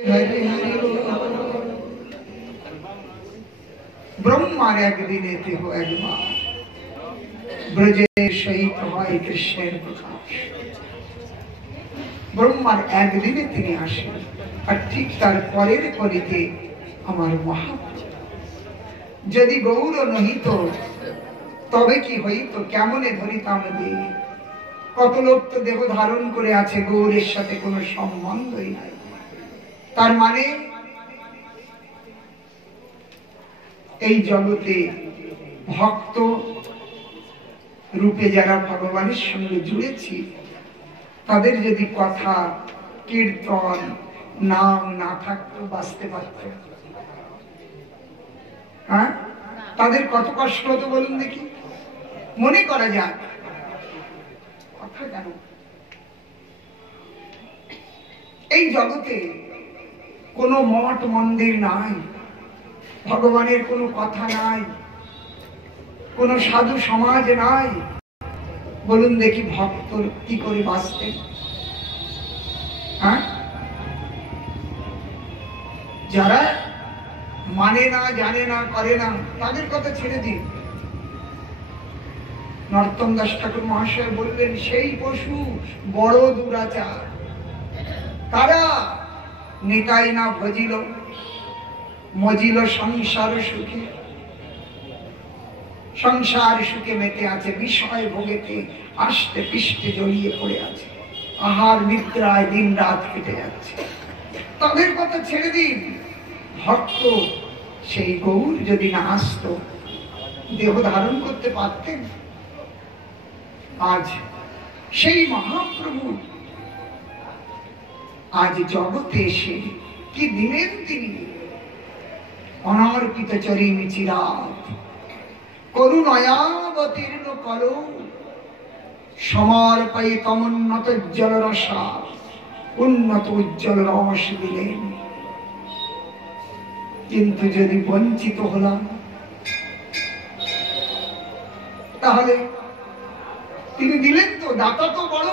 हरे हरे ब्रह्मार একদিনে দেহ একবার ব্রজের সহিত হয় কৃষ্ণের প্রকাশ। ব্রহ্মার একদিনে তিনি আসেন, আর ঠিক তার পরের পরিতে আমার মহাপ্রভু। যদি গৌর নহিত তবে কি হইত, কেমনে ধরিতাম দেহ। কত লোক তো দেহ ধারণ করে আছে, গৌরের সাথে কোনো সম্বন্ধই নাই। তার মানে এই জগতে ভক্ত রূপে যারা ভগবানের সঙ্গে জুড়েছি, তাদের যদি কথা কীর্তন নাম না থাকতো, বাঁচতে পারত? হ্যাঁ, তাদের কত কষ্ট হতো বলুন দেখি। মনে করা যাক, কথা কেন, এই জগতে কোনো মঠ মন্দির নাই, ভগবানের কোনো কথা নাই, কোনো সাধু সমাজ নাই, বলুন দেখি ভক্ত কি করে বাঁচতেন? হ্যাঁ, যারা মানে না, জানে না, করে না, তাদের কথা ছেড়ে দিন। নরোত্তম দাস ঠাকুর মহাশয় বললেন, সেই পশু বড় দুরাচার, তারা নিতাই না ভজিল, মজিল সংসার সুখে। সংসার সুখে মেতে আছে, বিষয় ভোগেতে আষ্টে পৃষ্ঠে জড়িয়ে পড়ে আছে, আহার নিদ্রায় দিন রাত কেটে যাচ্ছে। তাদের কথা ছেড়ে দিন। ভক্ত সেই গৌর যদি না আসত, দেহ ধারণ করতে পারতেন? আজ সেই মহাপ্রভু আজ জগতে এসে কি দিলেন তিনি? অনর্পিত চরিণ চিরাত করুণয়াবতীর্ণ করো, সমর্পয়ে তমোন্নত উজ্জ্বল রসা, উন্নত উজ্জ্বল রস দিলেন। কিন্তু যদি বঞ্চিত হলাম, তাহলে তিনি দিলেন তো, দাতা তো বড়,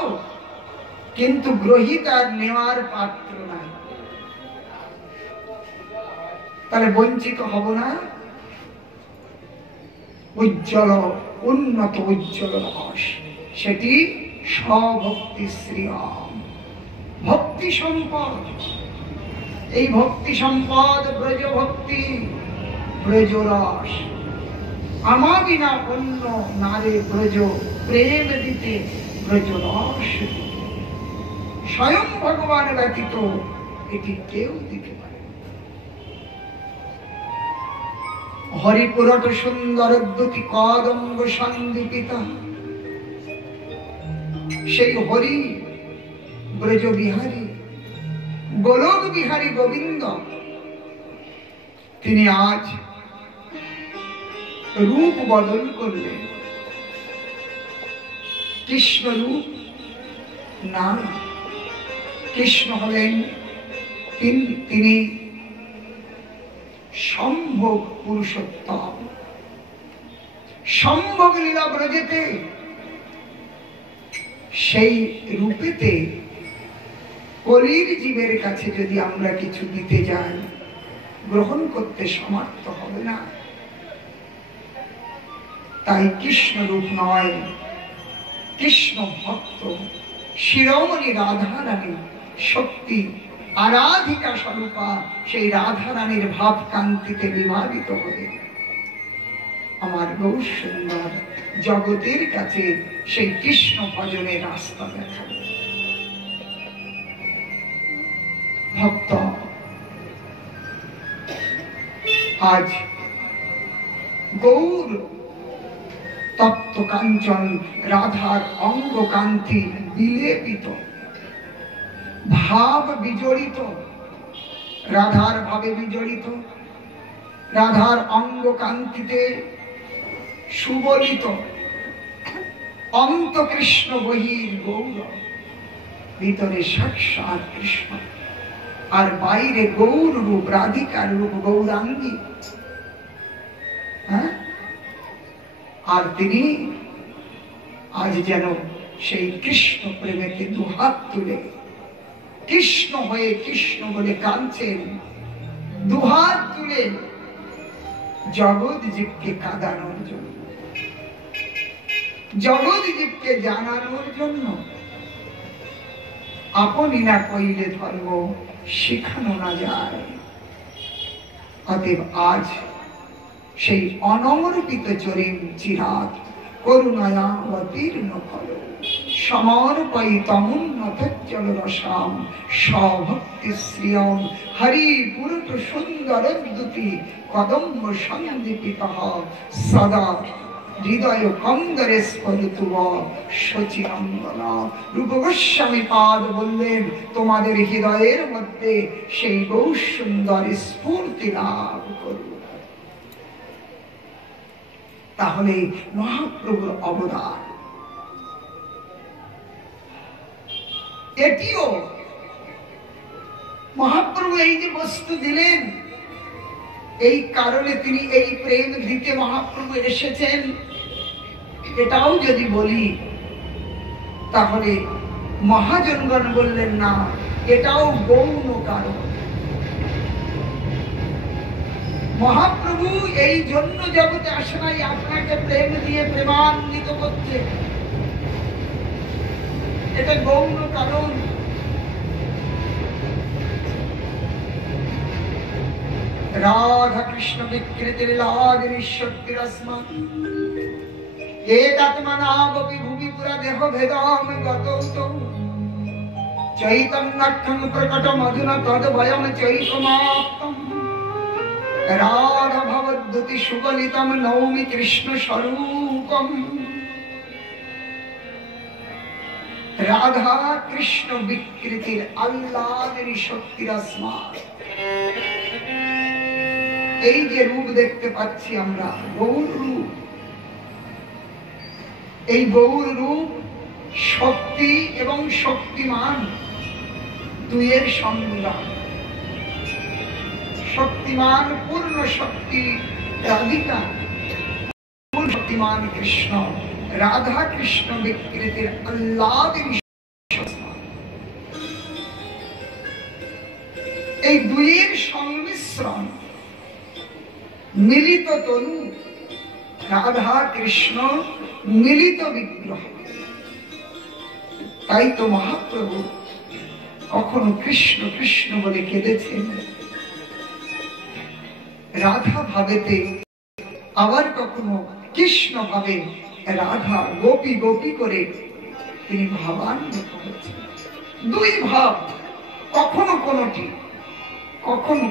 কিন্তু গ্রহীতার নেওয়ার পাত্র নাই। তাহলে বঞ্চিত হব না? উজ্জ্বল উন্নত উজ্জ্বল রস, সেটি স্বভক্তি শ্রীরাম, ভক্তি সম্পদ। এই ভক্তি সম্পদ ব্রজ ভক্তি, ব্রজ রস। আমার বিনা অন্য নারে ব্রজ প্রেম দিতে, ব্রজ রস দিতে। স্বয়ং ভগবান ব্যতীত এটি কেউ দিতে পারে। হরিপুরট সুন্দর দ্যুতি কদম্ব সন্দীপিতা, সেই হরি ব্রজ বিহারী, গোলক বিহারী গোবিন্দ, তিনি আজ রূপ বদল করলেন। কৃষ্ণ রূপ না, কৃষ্ণ হলেন তিনি সম্ভোগ পুরুষোত্তম। সম্ভোগ লীলা ব্রজেতে, সেই রূপেতে কলির জীবের কাছে যদি আমরা কিছু দিতে যাই, গ্রহণ করতে সমর্থ হবে না। তাই কৃষ্ণ রূপ নয়, কৃষ্ণ ভক্ত শিরোমণি রাধারানী শক্তি আরাধিকা স্বরূপা, সেই রাধারানীর ভাব কান্তিতে বিমাদিত হয়ে আমার গৌর সুন্দর জগতের কাছে সেই কৃষ্ণ ভজনের রাস্তা দেখাবে। ভক্ত আজ গৌর তপ্ত কাঞ্চন রাধার অঙ্গ কান্তি বিলেপিত, ভাব বিজড়িত, রাধার ভাবে বিজড়িত, রাধার অঙ্গ কান্তিতে সুবলিত। অন্ত কৃষ্ণ বহির গৌর, ভিতরে সাক্ষাৎ কৃষ্ণ, আর বাইরে গৌর রূপ, রাধিকার রূপ, গৌরাঙ্গী। হ্যাঁ, আর তিনি আজ যেন সেই কৃষ্ণ প্রেমেতে দুহাত তুলে কৃষ্ণ হয়ে কৃষ্ণ বলে কাঁদছেন, দুহাত তুলে জগৎ জীবকে কাঁদানোর জন্য, জগৎ জীবকে জানানোর জন্য। আপনি না কইলে ধর্ম শেখানো না যায়। অতএব আজ সেই অনমরূপিত চরিম চিরাত করুণায়া অতীর্ণ ফল সমর্পয়িতমুন্নতজ্জল রসাম স্বভক্তি শ্রিয়ম হরি পুরুষ সুন্দরদ্যুতি কদম্ব সন্দীপিতঃ সদা হৃদয় কন্দরে স্ফুরিতুব শচীনন্দনা। রূপ গোস্বামী পাদ বললেন, তোমাদের হৃদয়ের মধ্যে সেই গৌ সুন্দর স্ফূর্তি লাভ করুন। তাহলে মহাপ্রভুর অবদান এটিও। মহাপ্রভু এই যে বস্তু দিলেন, এই কারণে তিনি এই প্রেম দিতে মহাপ্রভু এসেছেন, এটাও যদি বলি তাহলে মহাজনগণ বললেন না, এটাও গৌণ কারণ। মহাপ্রভু এই জন্য জগতে আসে নাই আপনাকে প্রেম দিয়ে প্রেমান্বিত করতে, এটা গৌণ কারণ। রাধা কৃষ্ণ বিকৃতির লাগনি শক্তির আসমান একাত্মনাবপি ভূমি পুরা দেহ ভেদম গতৌত চৈতন্যক্ষং প্রকটম অধুনা তদ্বয়ম চৈতমাপ্তম রাধা ভবদ্যুতি সুগলিতম নৌমি কৃষ্ণ স্বরূপম। রাধা কৃষ্ণ বিকৃতির আহ্লাদিনী শক্তির আসমান, এই যে রূপ দেখতে পাচ্ছি আমরা গৌর রূপ, এই গৌর রূপ শক্তি এবং শক্তিমান দুইয়ের সম্মিলন। শক্তিমান পূর্ণ শক্তি রাধিকা, পূর্ণ শক্তিমান কৃষ্ণ, রাধা কৃষ্ণ বিকৃতির আহ্লাদিনী। এই দুইয়ের সংমিশ্রণ, মিলিত তনু, রাধা কৃষ্ণ মিলিত বিগ্রহ। তাই তো মহাপ্রভু কখনো কৃষ্ণ কৃষ্ণ বলে কেঁদেছেন রাধা ভাবেতে, আবার কখনো কৃষ্ণ ভাবে রাধা গোপী গোপী করে তিনি ভাবান্বিত হয়েছেন। দুই ভাব, কখনো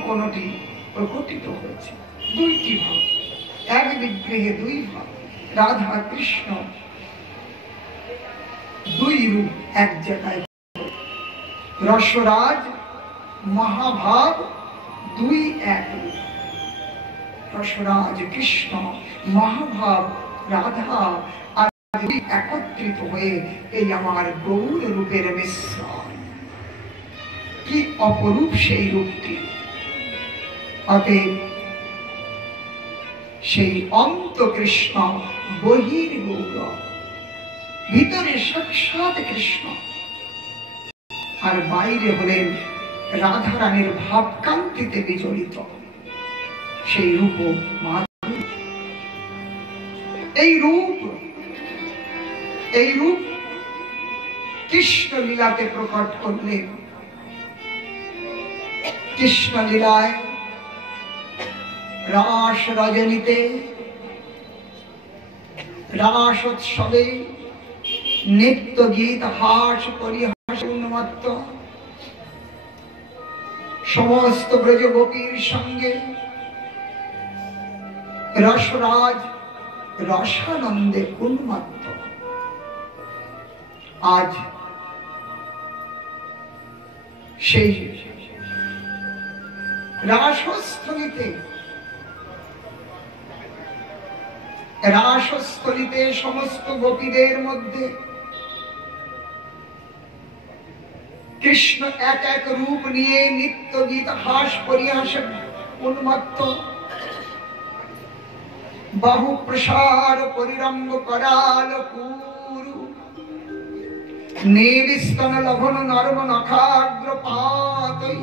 কোনটি প্রকটিত হয়েছে। দুইটি ভাব, এক বিগ্রহে দুই ভাব। রাধা কৃষ্ণ দুই রূপ এক জায়গায়। রসরাজ মহাভাব দুই এক রূপ। রসরাজ কৃষ্ণ, মহাভাব রাধা, আর দুই একত্রিত হয়ে এই আমার গৌর রূপের মিশ্রণ। কি অপরূপ সেই রূপটি! অতএব সেই অন্ত কৃষ্ণ বহির গৌর, ভিতরে সাক্ষাৎ কৃষ্ণ, আর বাইরে হলেন রাধা রানীর ভাবকান্তিতে বিজড়িত সেই রূপ মাধুরী। এই রূপ কৃষ্ণ লীলাতে প্রকট করলেন। কৃষ্ণ লীলায় রাস রজনীতে, রাস উৎসবে নিত্য গীত হাস পরিহাস উন্মত্ত সমস্ত ব্রজ গোপীর সঙ্গে রসরাজ রসানন্দে উন্মত্ত। আজ সেই রাসস্থলিতে সমস্ত গোপীদের মধ্যে কৃষ্ণ এক এক রূপ নিয়ে নিত্য গীত হাস পরিহাসে উন্মত্ত। বাহু প্রসার পরিরঙ্গ করাল পুরু নীলস্তন লবণ নর্ম নখাগ্র পাতৈ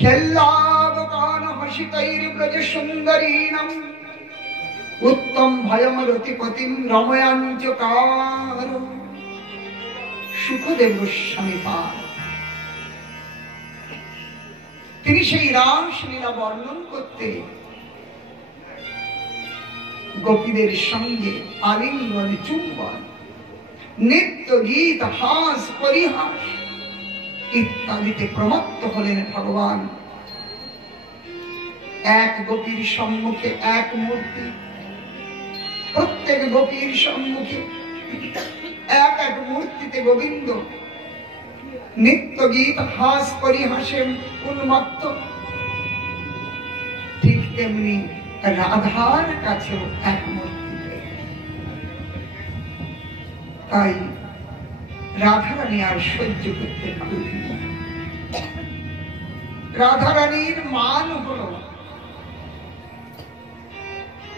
খেল্লাবকান হসিতৈর ব্রজ সুন্দরীণম উত্তম ভয়ম রতিপতিম রময়াঞ্চকার। সুখদেব গোস্বামী পাদ তিনি সেই রাসলীলা বর্ণন করতে গোপীদের সঙ্গে আলিঙ্গন চুম্বন নৃত্য গীত হাস পরিহাস ইত্যাদিতে প্রমত্ত হলেন ভগবান। এক গোপীর সম্মুখে এক মূর্তি, প্রত্যেক গোপীর সম্মুখে এক এক মূর্তিতে গোবিন্দ নিত্য গীত হাস পরিহাসে উন্মত্ত। ঠিক তেমনি রাধার কাছেও এক মূর্তি। তাই রাধারানী আর সহ্য করতে পারলেন না। রাধারানীর মান হলো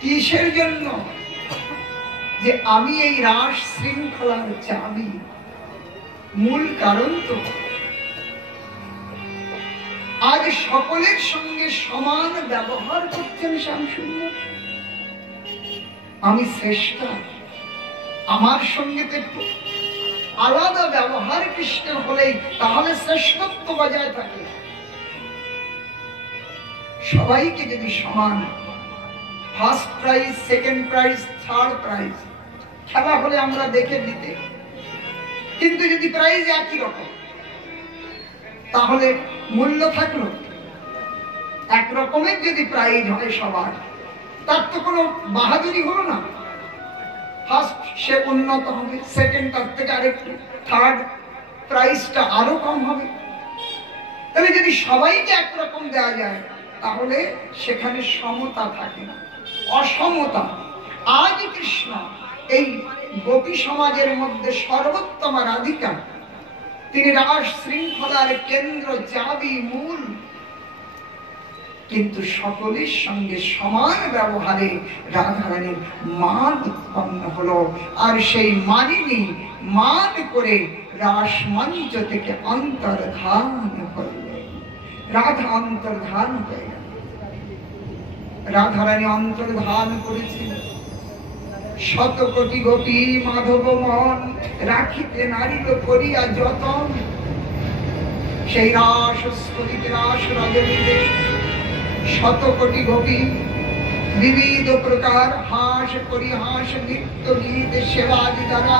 কিসের জন্য? যে আমি এই রাস শৃঙ্খলার চাবি। মূল কারণ তো আজ সকলের সঙ্গে সমান ব্যবহার করছেন শ্যামসুন্দর। আমি শ্রেষ্ঠ, আমার সঙ্গে তো একটু আলাদা ব্যবহার কৃষ্ণের হলেই তাহলে শ্রেষ্ঠত্ব বজায় থাকে। সবাইকে যদি সমান first prize, second prize, third prize খেলা হলে আমরা দেখে দিতে, কিন্তু যদি প্রাইজ একই রকম তাহলে মূল্য থাকলো। এক রকমের যদি প্রাইজ হয় সবার, তার তো কোনো বাহাদুরি হলো না। ফার্স্ট সে উন্নত হবে, সেকেন্ড তার থেকে আরেকটু, থার্ড প্রাইজটা আরো কম হবে। তবে যদি সবাইকে একরকম দেওয়া যায় তাহলে সেখানে সমতা থাকে না, অসমতা। আজ কৃষ্ণ এই গোপী সমাজের মধ্যে সর্বোত্তম রাধিকা, তিনি রাস শৃঙ্খলার কেন্দ্র, চাবি, মূল। কিন্তু সকলের সঙ্গে সমান ব্যবহারে রাধারানীর মান উৎপন্ন হলো। আর সেই মানিনী মান করে রাস মঞ্চ থেকে অন্তর্ধান করলেন। রাধা অন্তর্ধান হয়ে গেল। রাধারানী অন্তর্ধান করেছিলেন। শত কোটি গোপী মাধব মন রাখিতে নারীর করিয়া যতন। সেই রাস স্ফুরিত রাস রজনীতে শত কোটি গোপী বিবিধ প্রকার হাস পরিহাস নৃত্য গীত সেবাদি দ্বারা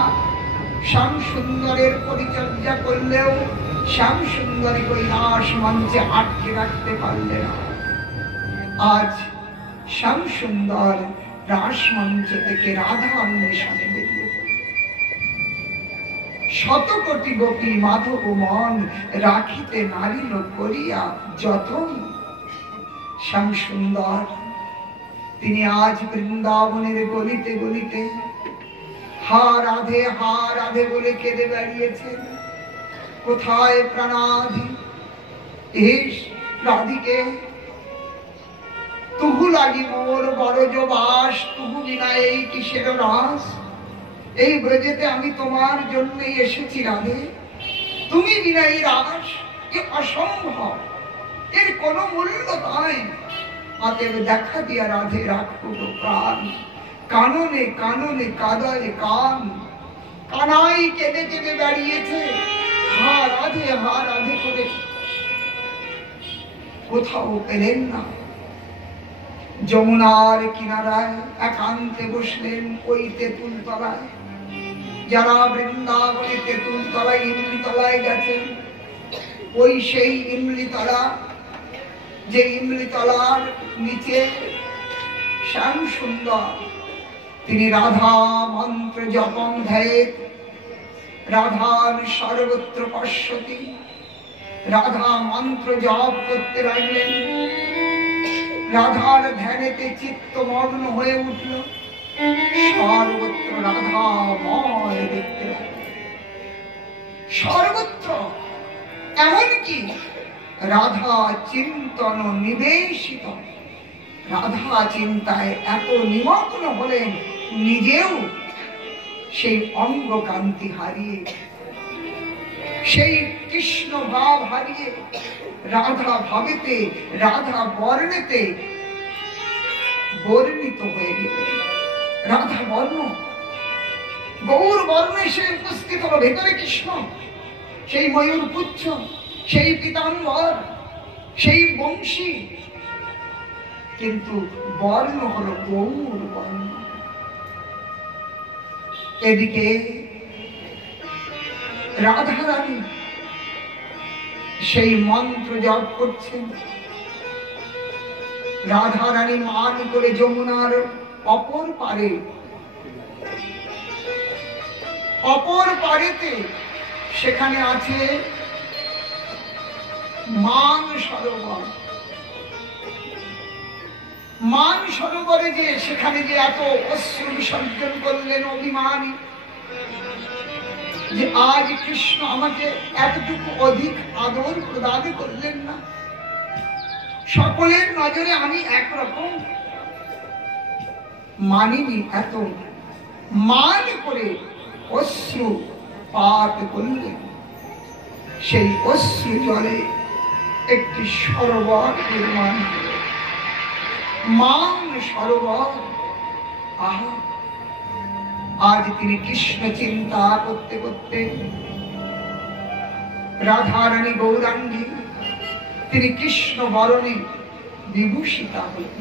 শ্যাম সুন্দরের পরিচর্যা করলেও শ্যাম সুন্দরী ওই রাস মঞ্চে আটকে রাখতে পারলে না। আজ শ্যাম সুন্দর রাস মঞ্চ থেকে রাধা অন্বেষণে বেরিয়ে শত কোটি গোপী মাধব মন রাখিতে নারীল করিয়া যতন। শ্যাম সুন্দর তিনি আজ বৃন্দাবনের গলিতে গলিতে হা রাধে বলে কেঁদে বেরিয়েছেন। কোথায় প্রাণাধি এস রাধিকে, তুহু লাগি মোর বড় জবাস, তুহু বিনা এই কিসের রাস। এই ব্রজেতে আমি তোমার জন্যই এসেছি রাধে, তুমি বিনা এই রাস এ অসম্ভব, এর কোন মূল্য নাই। অতএব দেখা দিয়া রাধে রাখবো প্রাণ, কাননে কাননে কাদায় কান। কানাই কেঁদে কেঁদে বেরিয়েছে হা রাধে করে, কোথাও পেলেন না। যমুনার কিনারায় একান্তে বসলেন ওই তেঁতুল তলায়। যারা বৃন্দাবনে তেঁতুল তলায় ইমলি তলায় গেছেন, ওই সেই ইমলি তলা, যে ইমলি তলার নিচে শ্যাম সুন্দর তিনি রাধা মন্ত্র জপন ধ্যায়ে রাধার সর্বত্র পশ্যতি, রাধা মন্ত্র জপ করতে লাগলেন। রাধার ধ্যানেতে চিত্ত মগ্ন হয়ে উঠল, সর্বত্র রাধাময় দেখতে লাগলেন। সর্বত্র, এমনকি রাধা চিন্তন নিবেশিত, রাধা চিন্তায় এত নিমগ্ন হলেন নিজেও সেই অঙ্গ কান্তি হারিয়ে, সেই কৃষ্ণ ভাব হারিয়ে রাধা ভাবেতে, রাধা বর্ণেতে বর্ণিত হয়ে গেলেন। রাধা বর্ণ, গৌর বর্ণে সে উপস্থিত হলো। ভেতরে কৃষ্ণ, সেই ময়ূর পুচ্ছ, সেই পীতাম্বর, সেই বংশী, কিন্তু বর্ণ হলো গৌর বর্ণ। এদিকে রাধা রানী সেই মন্ত্র জপ করছেন। রাধা রানী মান করে যমুনার অপর পারে, অপর পারেতে সেখানে আছে মান সরোবর। মান সরোবরে যে সেখানে যে এত অশ্রু বিসর্জন করলেন অভিমানী, যে আজ কৃষ্ণ আমাকে এতটুকু অধিক আদর প্রদান করলেন না, সকলের নজরে আমি একরকম মানিনি, এত মান করে অশ্রু পাত করলেন। সেই অশ্রু জলে একটি সরোবর নির্মাণ করে, মান সরোবর। আহা, আজ তিনি কৃষ্ণ চিন্তা করতে করতে রাধারানী গৌরাঙ্গী তিনি কৃষ্ণ বরণে বিভূষিতা হলেন।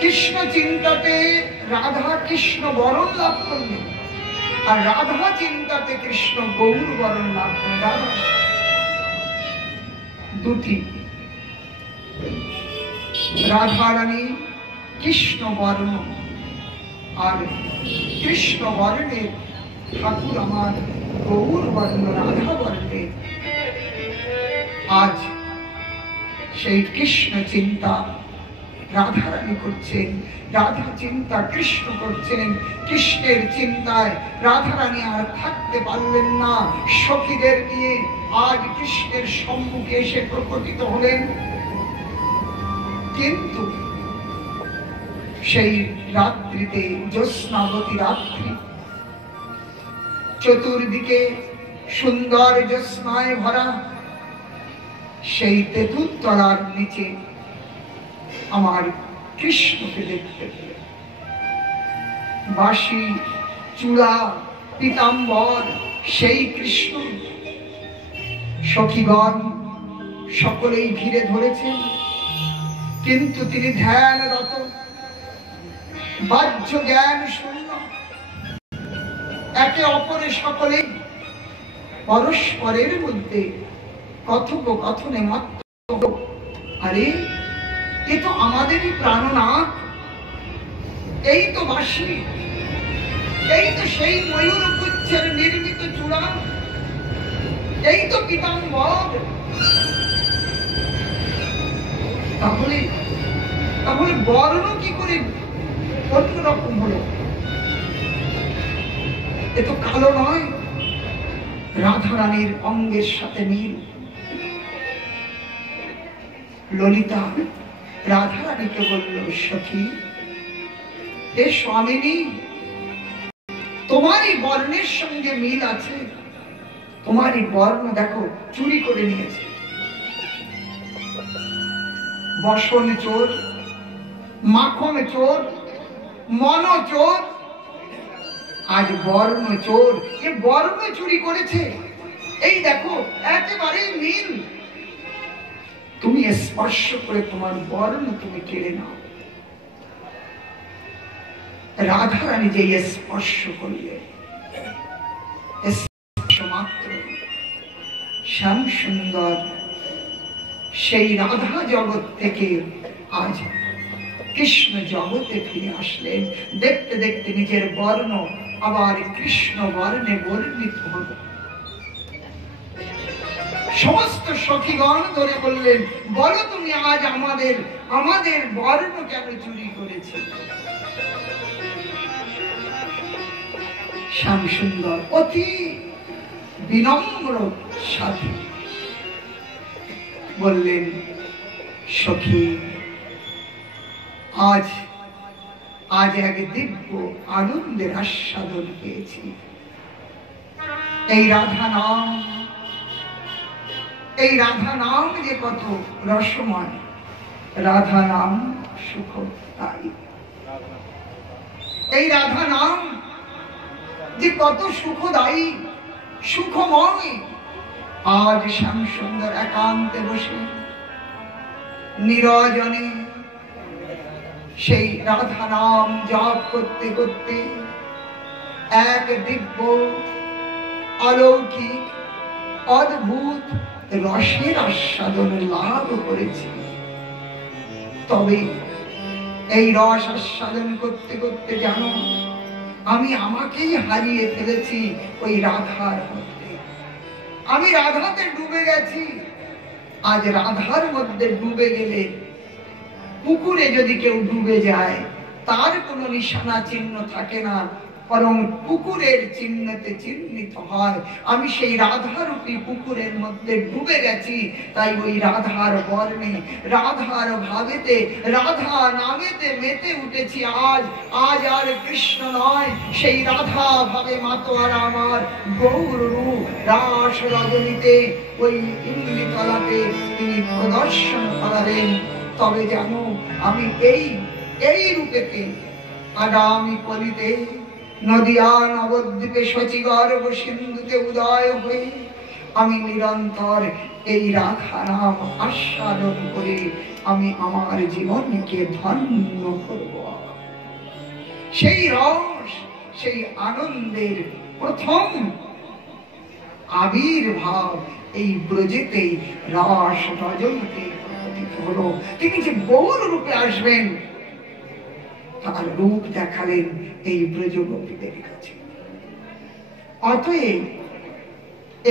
কৃষ্ণ চিন্তাতে রাধা কৃষ্ণ বরণ লাভ করলেন, আর রাধা চিন্তাতে কৃষ্ণ গৌর বরণ লাভ করলেন। দুটি রাধারানী কৃষ্ণ বর্ণ, আর কৃষ্ণ বর্ণে ঠাকুর আমার গৌর বর্ণ, রাধা বর্ণে। আজ সেই কৃষ্ণ চিন্তা রাধারানী করছেন, রাধা চিন্তা কৃষ্ণ করছেন। কৃষ্ণের চিন্তায় রাধারানী আর থাকতে পারলেন না, সখীদের নিয়ে আজ কৃষ্ণের সম্মুখে এসে প্রকটিত হলেন। কিন্তু সেই রাত্রিতে, জ্যোৎস্নাবতী রাত্রি, চতুর্দিকে সুন্দর জ্যোৎস্নায় ভরা, সেই তেঁতুল তলার নিচে আমার কৃষ্ণকে দেখতে পেলেন। বাঁশি, চূড়া, পীতাম্বর, সেই কৃষ্ণ। সখীগণ সকলেই ঘিরে ধরেছেন, কিন্তু তিনি ধ্যানরত, বাহ্য জ্ঞান শূন্য। একে অপরে সকলেই পরস্পরের মধ্যে কথোপকথনে মাত্র, আরে এ তো আমাদেরই প্রাণনাথ, এই তো বাঁশি, এই তো সেই ময়ূর পুচ্ছের নির্মিত চূড়া, এই তো পীতাম্বর। তাহলে তাহলে বর্ণ কি করে অন্যরকম হলো? এ তো কালো নয়, রাধারানীর অঙ্গের সাথে মিল। ললিতা রাধারানীকে বলল, সখী, এ স্বামিনী, তোমারই বর্ণের সঙ্গে মিল আছে। তোমারই বর্ণ দেখো চুরি করে নিয়েছে। বসন চোর, মাখন চোর, মন চোর, আজ বর্ণ চোর। এ বর্ণ চুরি করেছে। এই দেখো একেবারে মিল। তুমি স্পর্শ করে তোমার বর্ণ তুমি কেড়ে নাও। রাধারানী যে স্পর্শ করলে, মাত্র শ্যাম সুন্দর সেই রাধা জগৎ থেকে আজ কৃষ্ণ জগতে ফিরে আসলেন। দেখতে দেখতে নিজের বর্ণ আবার কৃষ্ণ বর্ণে বর্ণিত হল। সমস্ত সখীগণ ধরে বললেন, বলো তুমি আজ আমাদের বর্ণ কেন চুরি করেছে? শ্যাম সুন্দর অতি বিনম্র সাথে বললেন, সখী, আজ আজ এক দিব্য আনন্দের আস্বাদন পেয়েছি। এই রাধা নাম যে কত রসময়, রাধা নাম সুখদায়ী। এই রাধা নাম যে কত সুখদায়ী, সুখময়। আজ শ্যাম সুন্দর একান্তে বসে নিরজনে সেই রাধা নাম জপ করতে করতে এক দিব্য অলৌকিক অদ্ভুত রসের আস্বাদন লাভ করেছি। তবে এই রস আস্বাদন করতে করতে জানো, আমি আমাকেই হারিয়ে ফেলেছি ওই রাধার মধ্যে। আমি রাধাতে ডুবে গেছি। আজ রাধার মধ্যে ডুবে গেলে, পুকুরে যদি কেউ ডুবে যায় তার কোনো নিশানা চিহ্ন থাকে না, বরং পুকুরের চিহ্নতে চিহ্নিত হয়। আমি সেই রাধারূপী পুকুরের মধ্যে ডুবে গেছি। তাই ওই রাধার বর্ণে, রাধার ভাবেতে, রাধা নামেতে মেতে উঠেছি। আজ আর কৃষ্ণ নয়, সেই রাধা ভাবে মাতোয়ার আমার গৌর রূপ রাস রজনীতে ওই ইন্দ্রিতলাতে তিনি প্রদর্শন করালেন। তবে জানো, আমি এই রূপেতে আগামী কলিতে নদিয়া নবদ্বীপে শচীগর্ভ সিন্ধুতে উদয় হয়ে আমি নিরন্তর এই রাধা নাম আস্বাদন করে আমি আমার জীবনকে ধন্য করব। সেই রস, সেই আনন্দের প্রথম আবির্ভাব এই ব্রজেতে রস রজনীতে প্রকটিত হলো। তিনি যে গৌর রূপে আসবেন তার রূপ দেখালেন এই ব্রজগোপীদের কাছে। অতএব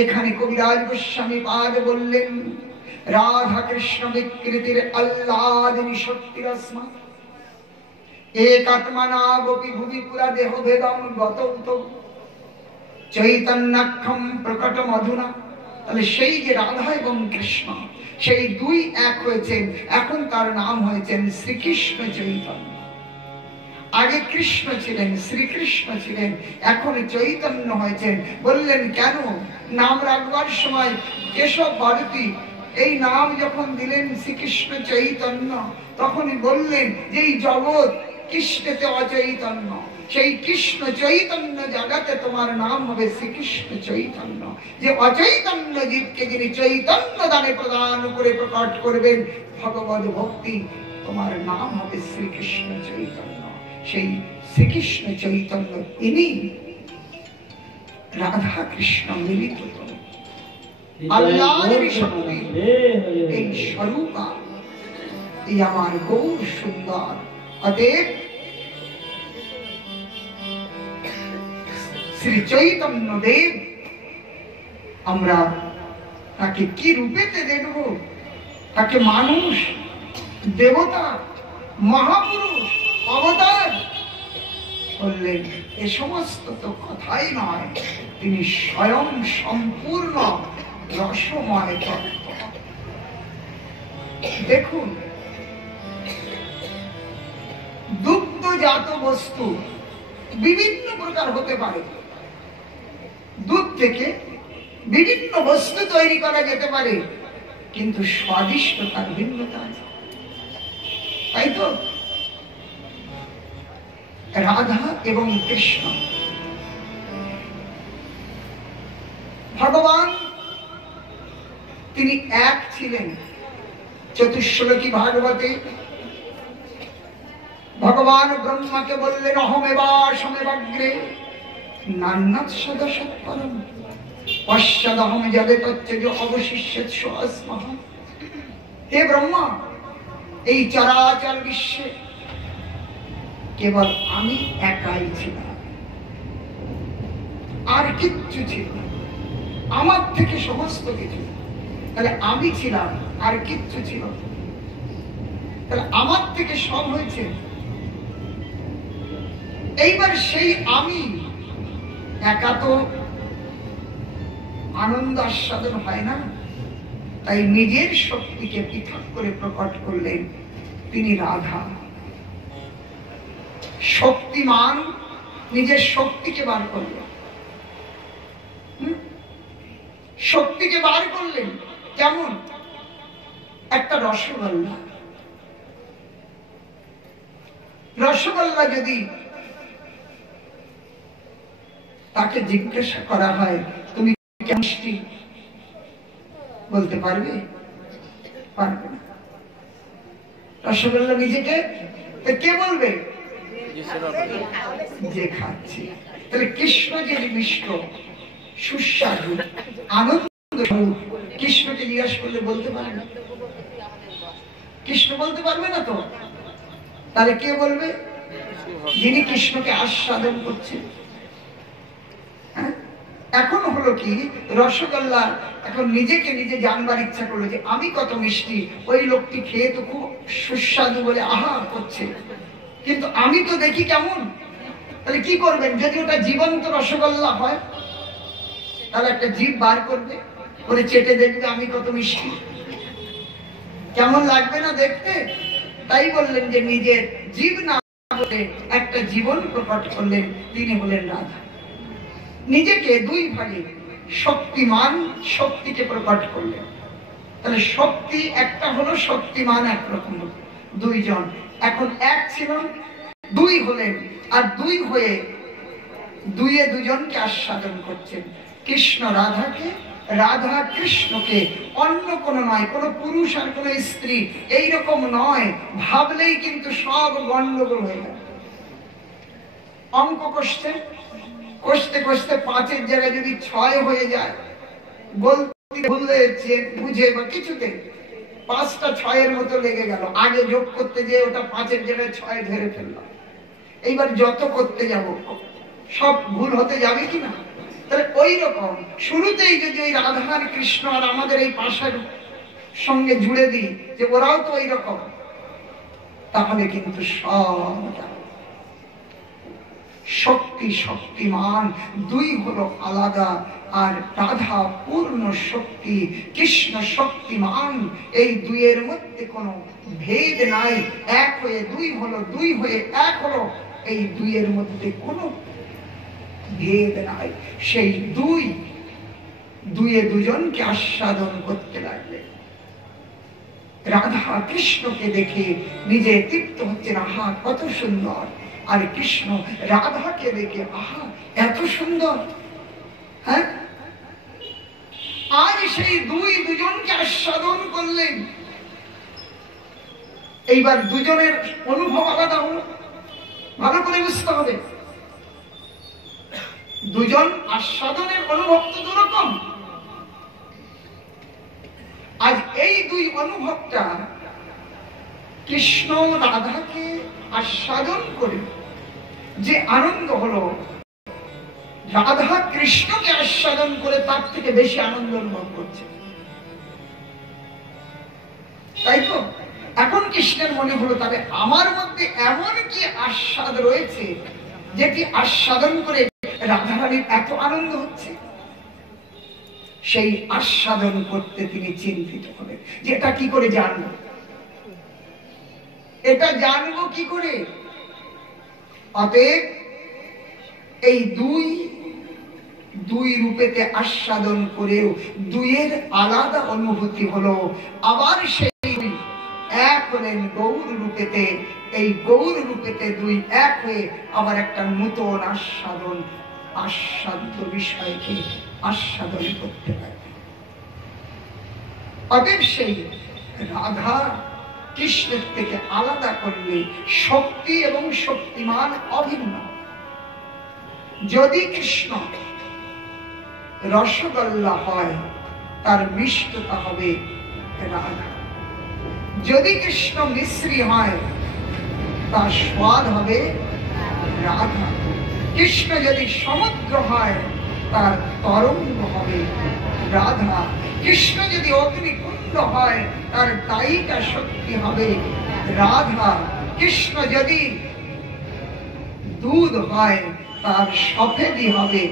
এখানে কবিরাজ গোস্বামী পাদ বললেন, রাধা কৃষ্ণ বিকৃতির আহ্লাদিনী শক্তির আসমা একাত্মনা গোপী ভুবি পুরা দেহ ভেদম গত চৈতন্যাক্ষম প্রকট মধুনা। তাহলে সেই যে রাধা এবং কৃষ্ণ, সেই দুই এক হয়েছেন। এখন তার নাম হয়েছেন শ্রীকৃষ্ণ চৈতন্য। আগে কৃষ্ণ ছিলেন, শ্রীকৃষ্ণ ছিলেন, এখন চৈতন্য হয়েছেন। বললেন কেন? নাম রাখবার সময় কেশব ভারতী এই নাম যখন দিলেন শ্রীকৃষ্ণ চৈতন্য, তখনই বললেন যে এই জগৎ কৃষ্ণতে অচৈতন্য, সেই কৃষ্ণ চৈতন্য জায়গাতে তোমার নাম হবে শ্রীকৃষ্ণ চৈতন্য। যে অচৈতন্য জীবকে যিনি চৈতন্য দানে প্রদান করে প্রকট করবেন ভগবদ ভক্তি, তোমার নাম হবে শ্রীকৃষ্ণ চৈতন্য। সেই শ্রীকৃষ্ণ চৈতন্য ইনি রাধা কৃষ্ণ মিলিত আল্লাহর শক্তি, এই স্বরূপা, এই আমার গৌর সুন্দর। অতএব শ্রী চৈতন্য দেব আমরা তাকে কি রূপেতে দেখব? তাকে মানুষ, দেবতা, মহাপুরুষ, অবতার বললেন এ সমস্ত তো কথাই নয়, তিনি স্বয়ং সম্পূর্ণ রসময় তত্ত্ব। দেখুন, দুগ্ধজাত বস্তু বিভিন্ন প্রকার হতে পারে। দুধ থেকে বিভিন্ন বস্তু তৈরি করা যেতে পারে, কিন্তু স্বাদিষ্টতার ভিন্নতা আছে, তাই তো? রাধা এবং কৃষ্ণ, ভগবান তিনি এক ছিলেন। চতুশ্লোকী ভাগবতে ভগবান ব্রহ্মাকে বললেন অহমেবাসমে নান্নাৎ সদসৎপরম পশ্চাদহম যাবে তচ্চজ অবশিষ্যৎ সোऽস্মঃ। হে ব্রহ্মা, এই চরাচর বিশ্বে কেবল আমি একাই ছিলাম, আর কিচ্ছু ছিল না। আমার থেকে সমস্ত কিছু, তাহলে আমি ছিলাম আর কিচ্ছু ছিল, তাহলে আমার থেকে সব হয়েছে। এইবার সেই আমি একা তো আনন্দ আস্বাদন হয় না, তাই নিজের শক্তিকে পৃথক করে প্রকট করলেন তিনি রাধা। শক্তিমান নিজের শক্তিকে বার করলেন, শক্তিকে বার করলেন। কেমন? একটা রসগোল্লা, রসগোল্লা যদি তাকে জিজ্ঞাসা করা হয় তুমি মিষ্টি, বলতে পারবে? পারবে না। রসগোল্লা নিজেকে কে বলবে? যে খাচ্ছে। তাহলে কৃষ্ণ যে মিষ্ট, সুস্বাদু, আনন্দ, কৃষ্ণকে জিজ্ঞাসা করলে বলতে পারবে না। কৃষ্ণ বলতে পারবে না তো, তাহলে কে বলবে? যিনি কৃষ্ণকে আস্বাদন করছেন। এখন হলো কি, রসগোল্লা এখন নিজেকে নিজে জানবার ইচ্ছা করলো যে আমি কত মিষ্টি, ওই লোকটি খেয়ে তো খুব সুস্বাদু বলে আহা করছে, কিন্তু আমি তো দেখি কেমন। তাহলে কি করবেন? যদি ওটা জীবন্ত রসগোল্লা হয়, তাহলে একটা জিভ বার করবে, করে চেটে দেখবে আমি কত মিষ্টি, কেমন লাগবে না দেখতে? তাই বললেন যে নিজের জীব না বলে একটা জীবন প্রকট করলেন, তিনি হলেন রাধা। নিজেকে দুই ভাগে, শক্তিমান, শক্তিকে প্রকট করলেন। তাহলে শক্তি একটা হলো, শক্তিমান একরকম, দুইজন। এখন এক ছিলেন, দুই হলেন, আর দুই হয়ে দুইয়ে দুজনকে আস্বাদন করছেন। কৃষ্ণ রাধাকে, রাধা কৃষ্ণকে। অন্য কোনো নয়, কোনো পুরুষ আর কোনো স্ত্রী এইরকম নয়, ভাবলেই কিন্তু সব গন্ডগোল হয়ে গেল। অঙ্ক কষতে কষতে কষতে 5-এর জায়গায় যদি 6 হয়ে যায়, বলতে ভুলেছে বুঝে বা কিছুতে 5টা 6-এর মতো লেগে গেল। আগে যোগ করতে যেয়ে ওটা 5-এর জায়গায় 6 ধরে ফেললাম। এইবার যত করতে যাব সব ভুল হতে যাবে কিনা? তাহলে ওই রকম শুরুতেই যদি ওই রাধার কৃষ্ণ আর আমাদের এই পাশার সঙ্গে জুড়ে দিই যে ওরাও তো ওই রকম, তাহলে কিন্তু সব শক্তি, শক্তিমান দুই হলো আলাদা, আর রাধা পূর্ণ শক্তি, কৃষ্ণ শক্তিমান। এই দুইয়ের মধ্যে কোনো ভেদ নাই। এক হয়ে দুই হলো, দুই হয়ে এক হলো, এই দুইয়ের মধ্যে কোনো ভেদ নাই। সেই দুই, দুইয়ে দুজনকে আস্বাদন করতে লাগলেন। রাধা কৃষ্ণকে দেখে নিজে তৃপ্ত হচ্ছেন, আহা কত সুন্দর। আর কৃষ্ণ রাধাকে দেখে আহা এত সুন্দর। হ্যাঁ, আজ সেই দুই দুজনকে আস্বাদন করলেন। এইবার দুজনের অনুভব আলাদা হলো, ভালো করে বুঝতে হবে। দুজন আস্বাদনের অনুভব তো দুরকম। আজ এই দুই অনুভবটা কৃষ্ণ রাধাকে আস্বাদন করে যে আনন্দ হলো, রাধা কৃষ্ণকে আস্বাদন করে তার থেকে বেশি আনন্দ অনুভব করছে। তাই তো এখন কৃষ্ণের মনে হলো, তবে আমার মধ্যে এমন কি আস্বাদ রয়েছে যেটি আস্বাদন করে রাধারানীর এত আনন্দ হচ্ছে। সেই আস্বাদন করতে তিনি চিন্তিত হলেন যে এটা কি করে জানবো, এটা জানবো কি করে। অতএব এই দুই দুই রূপেতে আস্বাদন করেও দুইয়ের আলাদা অনুভূতি হলো। আবার সেই এক হলেন গৌর রূপেতে, এই গৌর রূপেতে দুই এক হয়ে আবার একটা নূতন আস্বাদন, আস্বাদ্য বিষয়কে আস্বাদন করতে পারে। অতএব সেই রাধা কৃষ্ণের থেকে আলাদা করলে শক্তি এবং শক্তিমান অভিন্ন। যদি কৃষ্ণ রসগোল্লা হয়, তার মিষ্টতা হবে রাধা। যদি কৃষ্ণ মিশ্রি হয়, তার স্বাদ হবে রাধা। কৃষ্ণ যদি সমুদ্র হয়, তার তরঙ্গ হবে রাধা। কৃষ্ণ যদি অগ্নিকুণ্ড হয়, তার দায়িকা শক্তি হবে রাধা। কৃষ্ণ যদি দুধ হয়, তার সফেদি হবে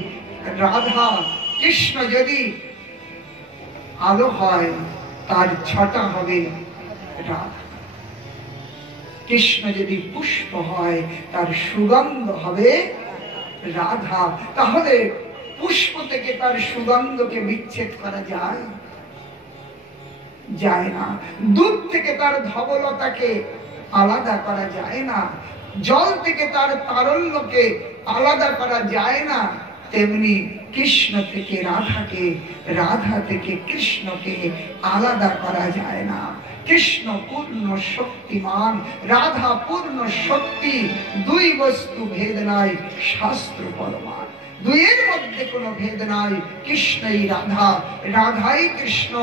রাধা। কৃষ্ণ যদি আলো হয়, তার ছটা হবে রাধা। কৃষ্ণ যদি পুষ্প হয় তার সুগন্ধ হবে রাধা। তাহলে পুষ্প থেকে তার সুগন্ধকে বিচ্ছেদ করা যায়? যায় না। দুধ থেকে তার ধবলতাকে আলাদা করা যায় না। জল থেকে তার তারল্যকে আলাদা করা যায় না। তেমনি কৃষ্ণ থেকে রাধাকে, রাধা থেকে কৃষ্ণকে আলাদা করা যায় না। কৃষ্ণ পূর্ণ শক্তিমান, রাধা পূর্ণ শক্তি। দুই বস্তু ভেদ নাই, শাস্ত্র প্রমাণ। দুইয়ের মধ্যে কোনো ভেদ নাই। কৃষ্ণই রাধা, রাধাই কৃষ্ণ।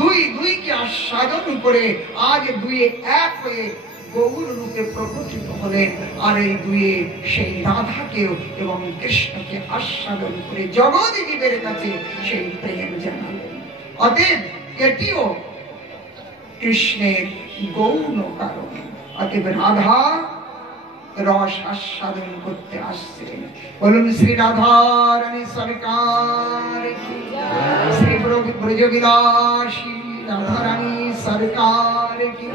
দুই দুইকে আস্বাদন করে আজ দুইয়ে এক হয়ে গৌর রূপে প্রকটিত হলেন। আর এই দুয়ে সেই রাধাকেও এবং কৃষ্ণকে আস্বাদন করে জগৎ জীবের কাছে সেই প্রেম জানালেন। অতএব এটিও কৃষ্ণের গৌণ কারণ। অতএব রাধা রস আস্বাদন করতে আসছেন। বলুন শ্রী রাধারানী সরকার কি, শ্রী ব্রজবিলাসী রাধারানী সরকার কি,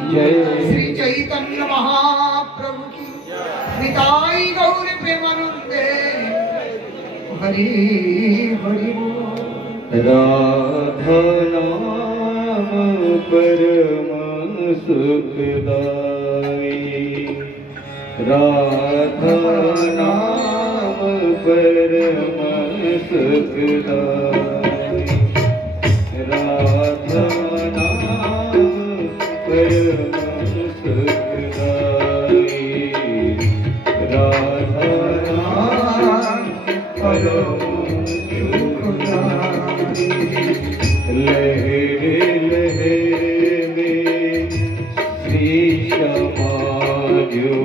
শ্রী চৈতন্য মহাপ্রভু কি, নিতাই গৌর প্রেমানন্দে হরি হরি बोल। राधा नाम परम सुखदाई, राधा नाम परम सुखदाई, राधा नाम परम सुखदाई, राधा नाम परम लहरे लहरे में श्री श्यामा जो,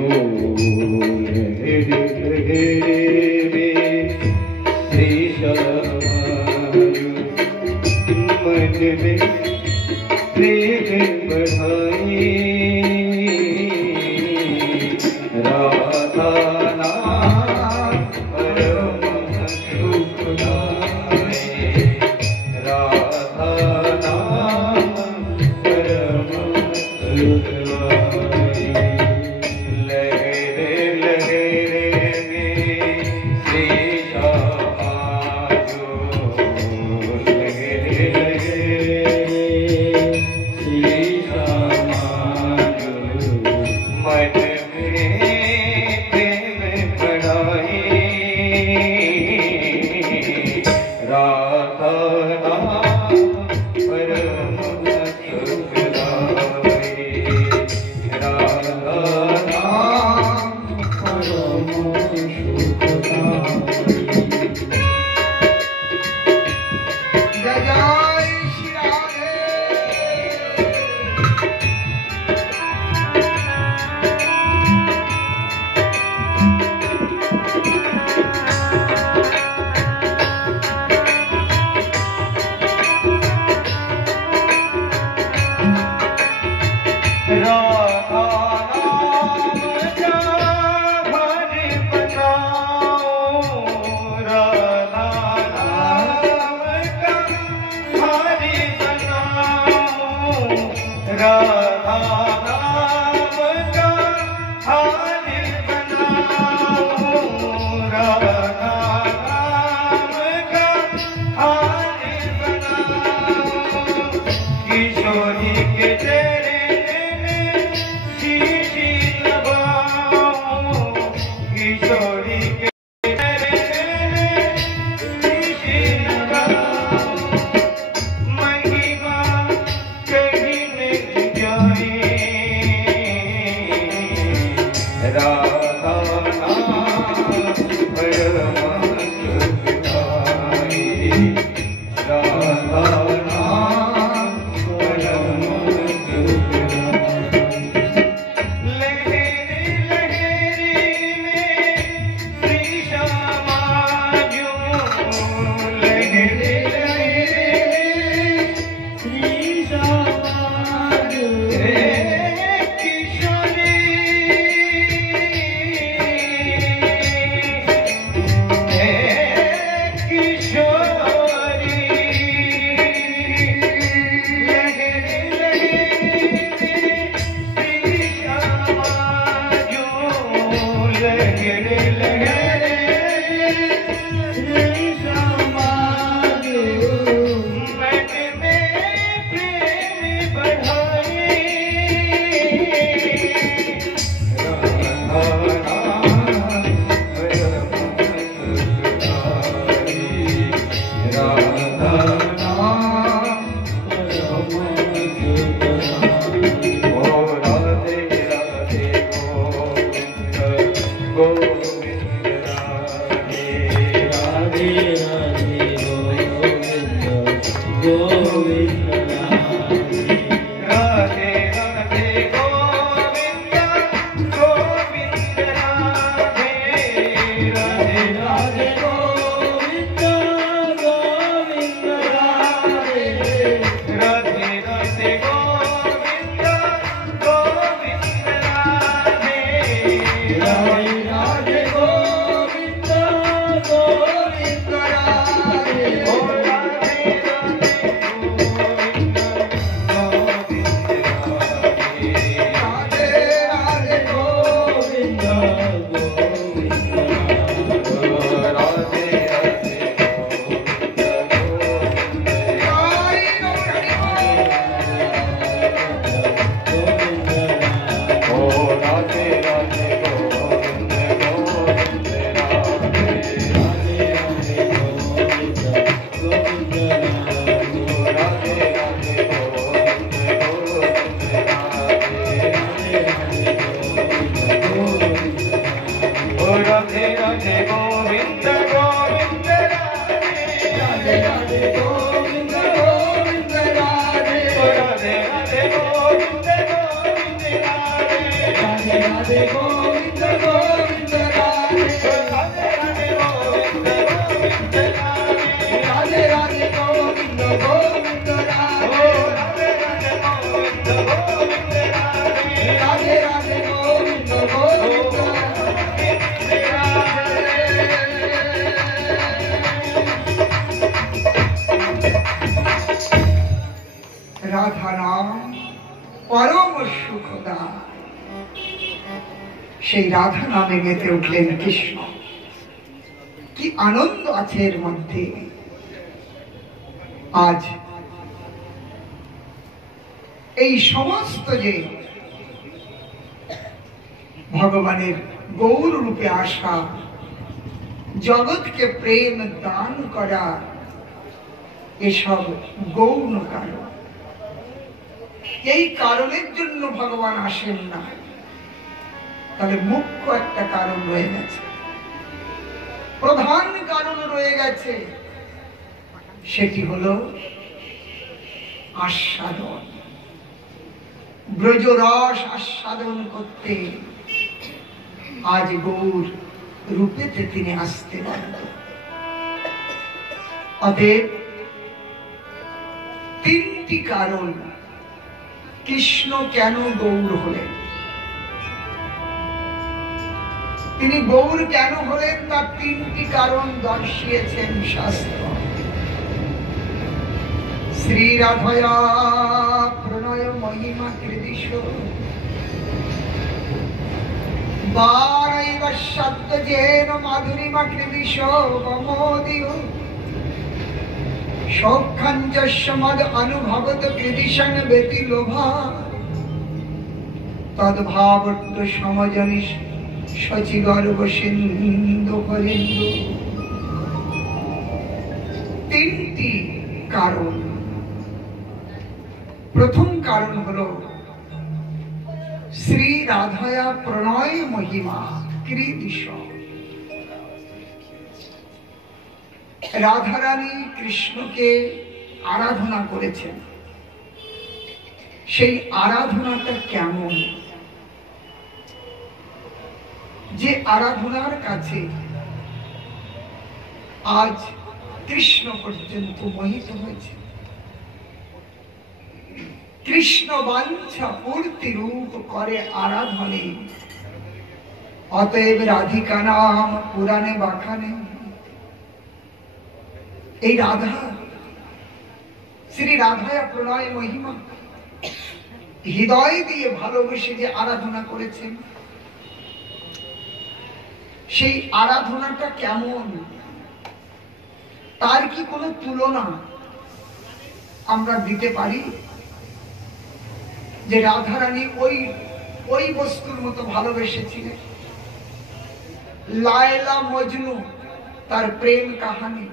लहरे लहरे में श्री श्यामा जो, मन में प्रेम बढ़ाए, राधा नाम परम सुखदाई, राधा नाम परम सुखदाई, लहरे लहरे में श्री श्यामा जो, लहरे लहरे श्री श्यामा जो, मन में प्रेम बढ़ाए, राधा नाम परम सुखदाई, राधा नाम परम सुखदाई। जय जय श्री राधे। राधा नाम जा हरि बताओ, राधा नाम का हरि बताओ, राधा नाम का हरि बताओ, राधा नाम का हरि बताओ, किशोरी के तेरे किशोरी के महिमा कहीं नहीं जाए, राधा नाम परम सुखदाई, राधा नाम परम सुखदाई। রাধে গোবিন্দ গোবিন্দ রাধে রাধে রাধে গোবিন্দ গোবিন্দ রাধে রাধে রাধে গোবিন্দ গোবিন্দ রাধা নাম পরম সুখদান। সেই রাধা নামে মেতে উঠলেন কৃষ্ণ। কি আনন্দ আছে এর মধ্যে। আজ এই সমস্ত যে ভগবানের গৌর রূপে আসা, জগৎকে প্রেম দান করা, এসব গৌণ কারণ। এই কারণের জন্য ভগবান আসেন না। তাহলে মুখ্য একটা কারণ রয়ে গেছে, প্রধান কারণ রয়ে গেছে, সেটি হলো আস্বাদন। ব্রজরস আস্বাদন করতে আজ গৌর রূপেতে তিনি আসতে বাধ্য। অতএব তিনটি কারণ কৃষ্ণ কেন গৌর হলেন, তিনি গৌর কেন হলেন, তার তিনটি কারণ দর্শিয়েছেন শাস্ত্র। শ্রী রাধয়া প্রণয় মহিমা কৃদিশ বারৈব শব্দ জেন মাধুরিমা কৃদিশ বমোদিও সৌখ্যঞ্জস্য মদ অনুভবত কৃদিশন বেতি লোভা তদ্ভাবট্ট সমজনিষ শচিগর্ভ সিন্ধু হরেন্দু। তিনটি কারণ। প্রথম কারণ হলো শ্রী রাধায়া প্রণয় মহিমা কৃদিশ। রাধারানী কৃষ্ণকে আরাধনা করেছেন। সেই আরাধনাটা কেমন, যে আরাধনার কাছে আজ কৃষ্ণ পর্যন্ত মোহিত হয়েছে। কৃষ্ণ বাঞ্ছা পূর্তি রূপ করে আরাধনে। অতএব রাধিকা নাম পুরাণে বাখানে। এই রাধা, শ্রী রাধায়া প্রণয় মহিমা, হৃদয় দিয়ে ভালোবেসে যে আরাধনা করেছেন, সেই আরাধনাটা কেমন, তার কি কোনো তুলনা আমরা দিতে পারি? যে রাধারানী ওই বস্তুর মতো ভালোবেসেছিলেন। লায়লা মজনু, তার প্রেম কাহানি,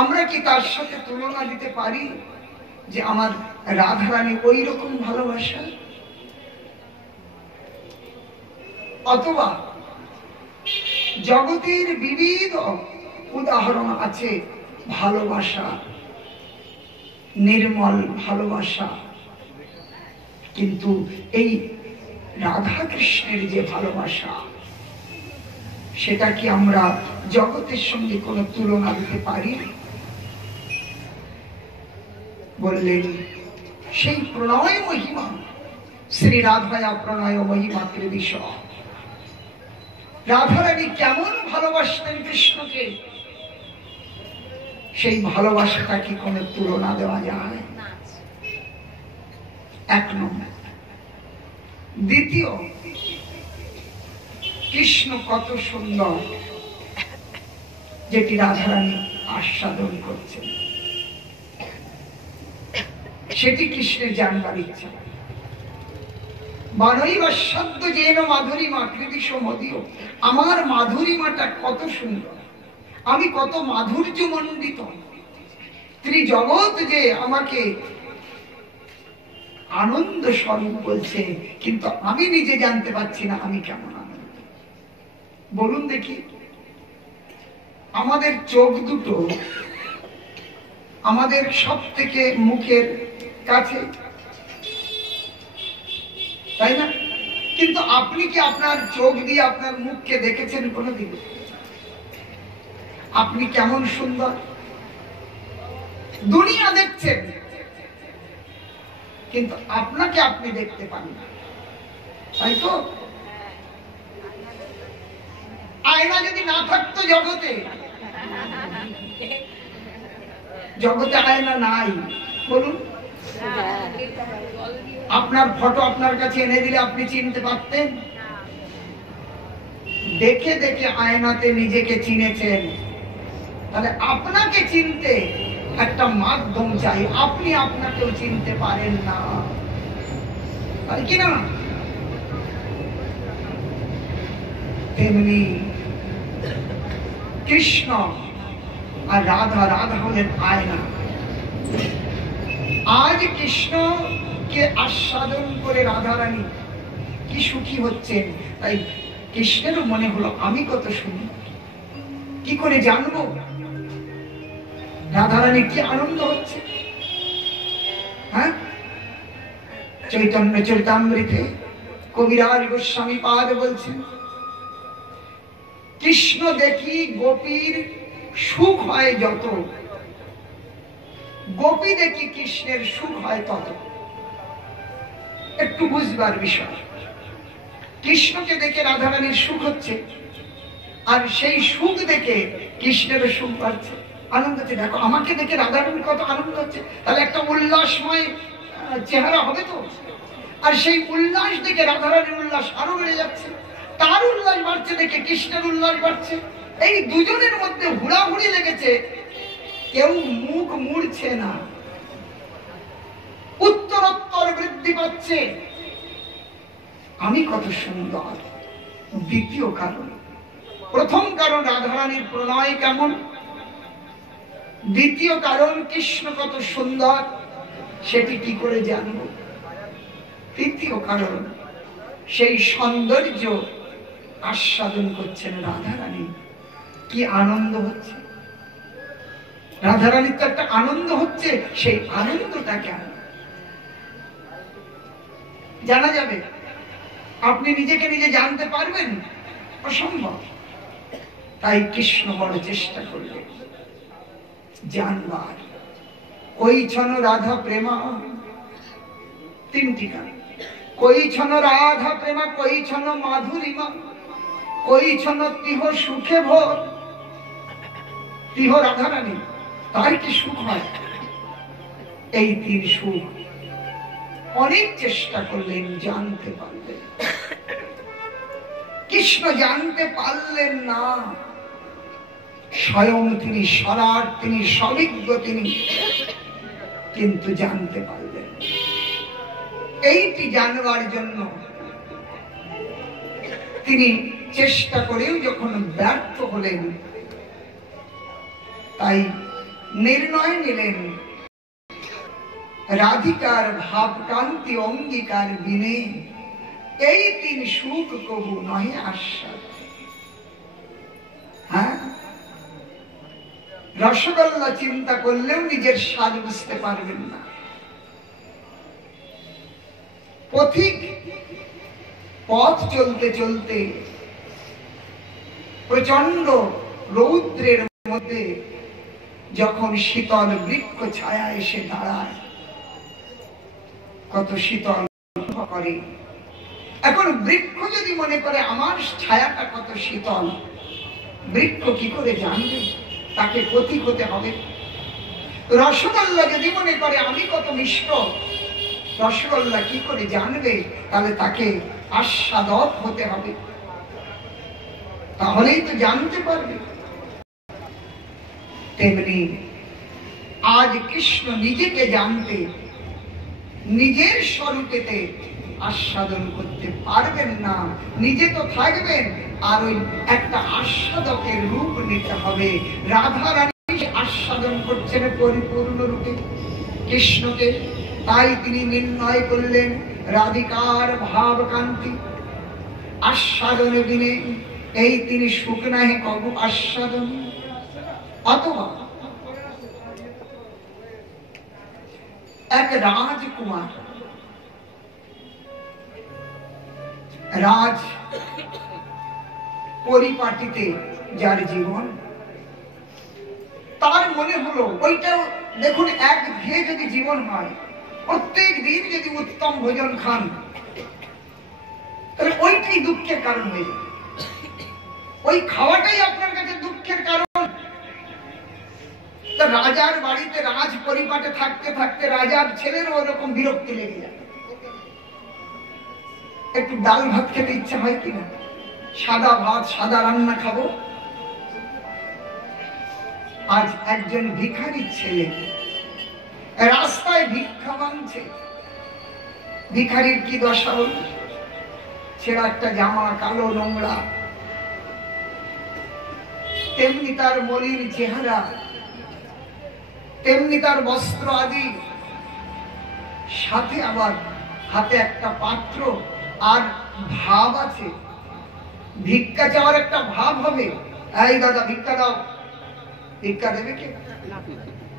আমরা কি তার সাথে তুলনা দিতে পারি যে আমার রাধারানী ওই রকম ভালোবাসা? অথবা জগতের বিবিধ উদাহরণ আছে ভালোবাসা, নির্মল ভালোবাসা, কিন্তু এই রাধা কৃষ্ণের যে ভালোবাসা, সেটা কি আমরা জগতের সঙ্গে কোনো তুলনা দিতে পারি? বললেন সেই প্রণয় মহিমা, শ্রী রাধায়া প্রণয় মহিমা কৃদিশ। রাধারানী কেমন ভালোবাসতেন কৃষ্ণকে, সেই ভালোবাসাটা কি কোনো তুলনা দেওয়া যায়? এক নম্বর। দ্বিতীয়, কৃষ্ণ কত সুন্দর, যেটি রাধারানী আস্বাদন করছেন, সেটি কৃষ্ণের জানবার ইচ্ছা। বানৈবা শব্দ যেন মাধুরীমা কৃদিশ মদীয়। আমার মাধুরীমাটা কত সুন্দর, আমি কত মাধুর্য মণ্ডিত, ত্রিজগৎ যে আমাকে আনন্দ স্বরূপ বলছে, কিন্তু আমি নিজে জানতে পারছি না আমি কেমন আনন্দ। বলুন দেখি, আমাদের চোখ দুটো আমাদের সব থেকে মুখের কাছে, তাই না? কিন্তু আপনি কি আপনার চোখ দিয়ে আপনার মুখকে দেখেছেন কোনোদিন? আপনি কেমন সুন্দর দুনিয়া দেখছেন, কিন্তু আপনাকে আপনি দেখতে পান না, তাই তো? আয়না যদি না থাকতো জগতে, জগতে আয়না নাই, বলুন। আপনার ফটো আপনার কাছে এনে দিলে আপনি চিনতে পারতেন? দেখে দেখে আয়নাতে নিজেকে চিনেছেন, তাহলে আপনাকে চিনতে একটা মাধ্যম চাই। আপনি আপনাকেও চিনতে পারেন না, তাই কি না? তেমনি কৃষ্ণ আর রাধা, রাধা হলেন আয়না। আজ কৃষ্ণকে আস্বাদন করে রাধা রানী কি সুখী হচ্ছেন, তাই কৃষ্ণেরও মনে হলো আমি কত সুন্দর, কি করে জানবো রাধা রানী কি আনন্দ হচ্ছে। হ্যাঁ, চৈতন্য চরিতামৃতে কবিরাজ গোস্বামী পাদ বলছেন, কৃষ্ণ দেখি গোপীর সুখ হয় যত, গোপী দেখি কৃষ্ণের সুখ হয় তত। একটু বুঝবার বিষয়, কৃষ্ণকে দেখে রাধারানীর সুখ হচ্ছে, আর সেই সুখ দেখে কৃষ্ণের সুখ বাড়ছে, আনন্দ হচ্ছে। দেখো আমাকে দেখে রাধারানীর কত আনন্দ হচ্ছে, তাহলে একটা উল্লাসময় চেহারা হবে তো। আর সেই উল্লাস দেখে রাধারানীর উল্লাস আরো বেড়ে যাচ্ছে, তার উল্লাস বাড়ছে দেখে কৃষ্ণের উল্লাস বাড়ছে। এই দুজনের মধ্যে হুড়াহুড়ি লেগেছে, কেউ মুখ মুড়ছে না, উত্তরোত্তর বৃদ্ধি পাচ্ছে। আমি কত সুন্দর। দ্বিতীয় কারণ, প্রথম কারণ রাধারানীর প্রণয় কেমন, দ্বিতীয় কারণ কৃষ্ণ কত সুন্দর, সেটি কি করে জানবো। তৃতীয় কারণ, সেই সৌন্দর্য আস্বাদন করছেন রাধারানী, কি আনন্দ হচ্ছে। রাধারানীর তো একটা আনন্দ হচ্ছে, সেই আনন্দটা কেমন জানা যাবে? আপনি নিজেকে নিজে জানতে পারবেন? অসম্ভব। তাই কৃষ্ণ বড় চেষ্টা করলেন জানবার। কইছন রাধা প্রেমা, তিনটি গান, কইছন রাধা প্রেমা, কইছন মাধুরিমা, কইছন তিহ সুখে ভোর। তিহ রাধারানী, তার কি সুখ হয়? এই তিন সুখ অনেক চেষ্টা করলেন, জানতে পারলেন। কৃষ্ণ জানতে পারলেন না, স্বয়ং তিনি সরার, তিনি সবিজ্ঞ, তিনি কিন্তু জানতে পারলেন। এইটি জানবার জন্য তিনি চেষ্টা করেও যখন ব্যর্থ হলেন, তাই নির্ণয় নিলেন রাধিকার ভাবকান্তি অঙ্গীকার বিনে এই তিন সুখ কবু নহে আস্বাদ। হ্যাঁ, রসগোল্লা চিন্তা করলেও নিজের স্বাদ বুঝতে পারবেন না। পথিক পথ চলতে চলতে প্রচন্ড রৌদ্রের মধ্যে যখন শীতল বৃক্ষ ছায়া এসে দাঁড়ায়, কত শীতল করে। এখন বৃক্ষ যদি মনে করে আমার ছায়াটা কত শীতল, বৃক্ষ কি করে জানবে? তাকে পথিক হতে হবে। রসগোল্লা যদি মনে করে আমি কত মিষ্ট, রসগোল্লা কি করে জানবে? তাহলে তাকে আস্বাদক হতে হবে, তাহলেই তো জানতে পারবে। তেমনি আজ কৃষ্ণ নিজেকে জানতে, নিজের স্বরূপেতে আস্বাদন করতে পারবেন না। নিজে তো থাকবেন, আর ওই একটা আস্বাদকের রূপ নিতে হবে। রাধা রানী আস্বাদন করছেন পরিপূর্ণ রূপে কৃষ্ণকে, তাই তিনি নির্ণয় করলেন রাধিকার ভাবকান্তি আস্বাদন বিনে এই তিনি সুখ নাহি কবু আস্বাদন। অথবা এক রাজকুমার রাজ পরিপাটিতে যার জীবন, তার মনে হলো ওইটাও দেখুন একঘেয়ে যদি জীবন হয়, প্রত্যেক দিন যদি উত্তম ভোজন খান, তাহলে ওইটাই দুঃখের কারণ হয়ে যাবে। ওই খাওয়াটাই আপনার কাছে দুঃখের কারণ। রাজার বাড়িতে রাজ পরিপাটে থাকতে থাকতে রাজার ছেলেরও ওরকম বিরক্তি লেগে যায়। একটু ডাল ভাত খেতে ইচ্ছা হয় কিনা, সাদা ভাত সাদা রান্না খাবো। আজ একজন ভিখারির ছেলে রাস্তায় ভিক্ষা মাংছে। ভিখারির কি দশা হল, ছেঁড়া একটা জামা, কালো নোংরা, তেমনি তার মলিন চেহারা, তেমনি তার বস্ত্র আদি, সাথে আবার হাতে একটা পাত্র, আর ভাব আছে। ভিক্ষা চাওয়ার একটা ভাব হবে, এই দাদা ভিক্ষা দাও, ভিক্ষা দেবে কে?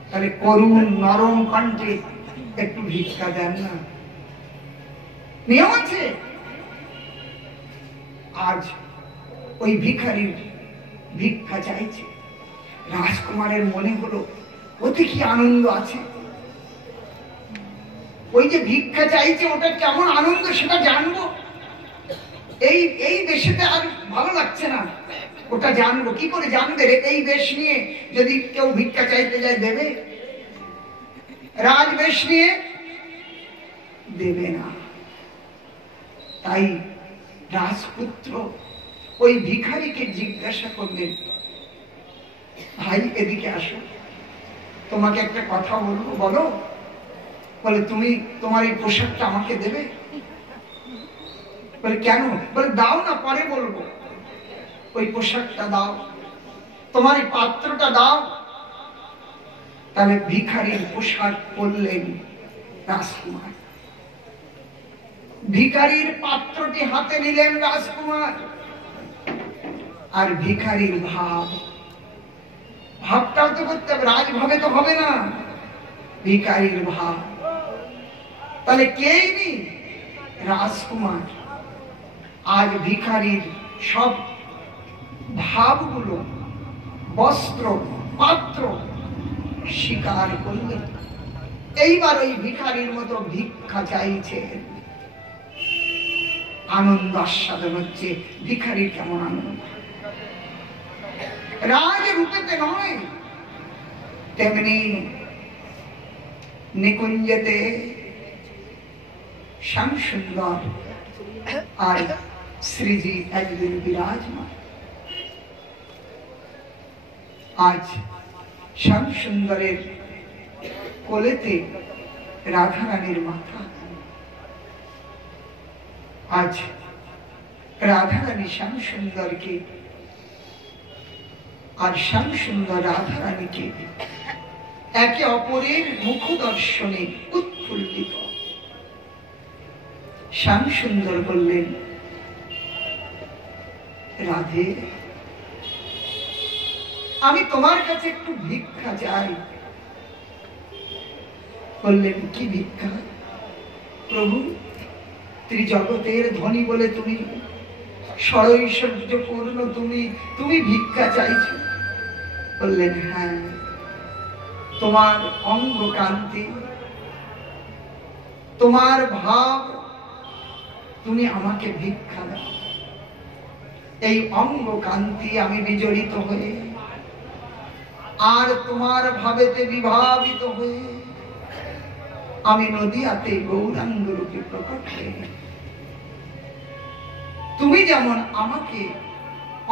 তাহলে করুণ নরম কণ্ঠে একটু ভিক্ষা দেন না, নিয়ম আছে। আজ ওই ভিখারির ভিক্ষা চাইছে। রাজকুমারের মনে হলো ওতে কি আনন্দ আছে, ওই যে ভিক্ষা চাইছে ওটা কেমন আনন্দ সেটা জানবো। এই দেশেতে আর ভালো লাগছে না, ওটা জানবো। কি করে জানবে? এই বেশ নিয়ে যদি কেউ ভিক্ষা চাইতে যায় দেবে? রাজবেশ নিয়ে দেবে না। তাই রাজপুত্র ওই ভিখারিকে জিজ্ঞাসা করলেন, ভাই এদিকে আসো, তোমাকে একটা কথা বলবো, বলো। বলে তুমি তোমার এই পোশাকটা আমাকে দেবে? বলে কেন? বলে দাও না, পরে বলবো। ওই পোশাকটা দাও, তোমার এই পাত্রটা দাও। তাহলে ভিখারির পোশাক পরলেন রাজকুমার। ভিখারির পাত্রটি হাতে নিলেন রাজকুমার। আর ভিখারির ভাবটাও তো করতে হবে, রাজভাবে তো হবে না, ভিখারির ভাব। তাহলে কেই নি? রাজকুমার। আজ ভিখারির সব ভাবগুলো, বস্ত্র, পাত্র স্বীকার করলেন। এইবার ওই ভিখারির মতো ভিক্ষা চাইছে। আনন্দ আস্বাদন হচ্ছে। ভিখারির কেমন আনন্দ! রাজ রূপেতে নয়, তেমনি নিকুঞ্জেতে শ্যাম সুন্দর আর শ্রীজি একদিন বিরাজমান। আজ শ্যাম সুন্দরের কোলেতে রাধারানীর মাথা। আজ রাধারানী শ্যাম সুন্দরকে আর শ্যাম সুন্দর রাধারানীকে একে অপরের মুখ দর্শনে উৎফুল্লিত। শ্যাম সুন্দর বললেন, রাধে, আমি তোমার কাছে একটু ভিক্ষা চাই। বললেন, কি ভিক্ষা? প্রভু, ত্রিজগতের ধনী বলে তুমি, ষড়ৈশ্বর্য পূর্ণ তুমি ভিক্ষা চাইছো? বললেন, হ্যাঁ, তোমার অঙ্গ কান্তি, তোমার ভাব, তুমি আমাকে ভিক্ষা দাও। এই অঙ্গ কান্তি আমি বিজড়িত হয়ে আর তোমার ভাবেতে বিভাবিত হয়ে আমি নদিয়াতে গৌরাঙ্গ রূপে প্রকট হয়ে, তুমি যেমন আমাকে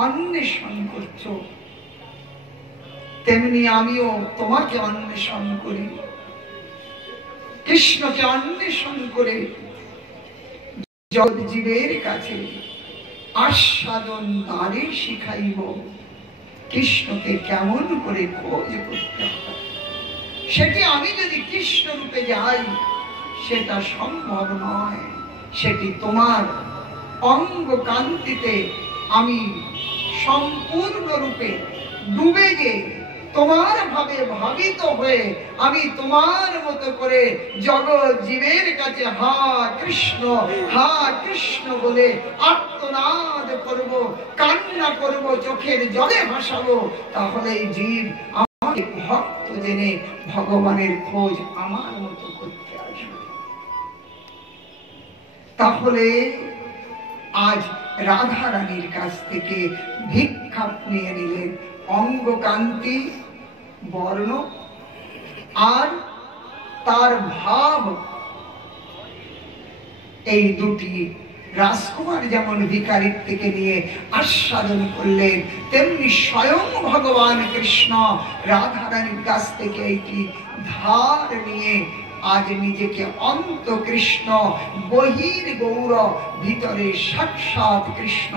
অন্বেষণ করছো, তেমনি আমিও তোমাকে অন্বেষণ করি। কৃষ্ণকে অন্বেষণ করে জগৎ জীবের কাছে আস্বাদন দ্বারে শিখাইব কৃষ্ণকে কেমন করে খোঁজ করতে হবে। সেটি আমি যদি কৃষ্ণ রূপে যাই সেটা সম্ভব নয়। সেটি তোমার অঙ্গ কান্তিতে আমি সম্পূর্ণ রূপে ডুবে গিয়ে তোমার ভাবে ভাবিত হয়ে আমি তোমার মতো করে জগৎ জীবের কাছে হা কৃষ্ণ বলে আর্তনাদ করব, কান্না করব, চোখের জলে ভাসাবো, তাহলে জীব আমাকে ভক্ত জেনে ভগবানের খোঁজ আমার মতো করতে আসবে। তাহলে আজ রাধা রানীর কাছ থেকে ভিক্ষা নিয়ে নিলেন অঙ্গকান্তি, বর্ণ আর তার ভাব। এই দুটি রাজকুমার যেমন ভিখারির থেকে নিয়ে আস্বাদন করলেন, তেমনি স্বয়ং ভগবান কৃষ্ণ রাধা রানীর কাছ থেকে এইটি ধার নিয়ে আজ নিজেকে অন্ত কৃষ্ণ, বহির গৌর, ভিতরে সাক্ষাৎ কৃষ্ণ,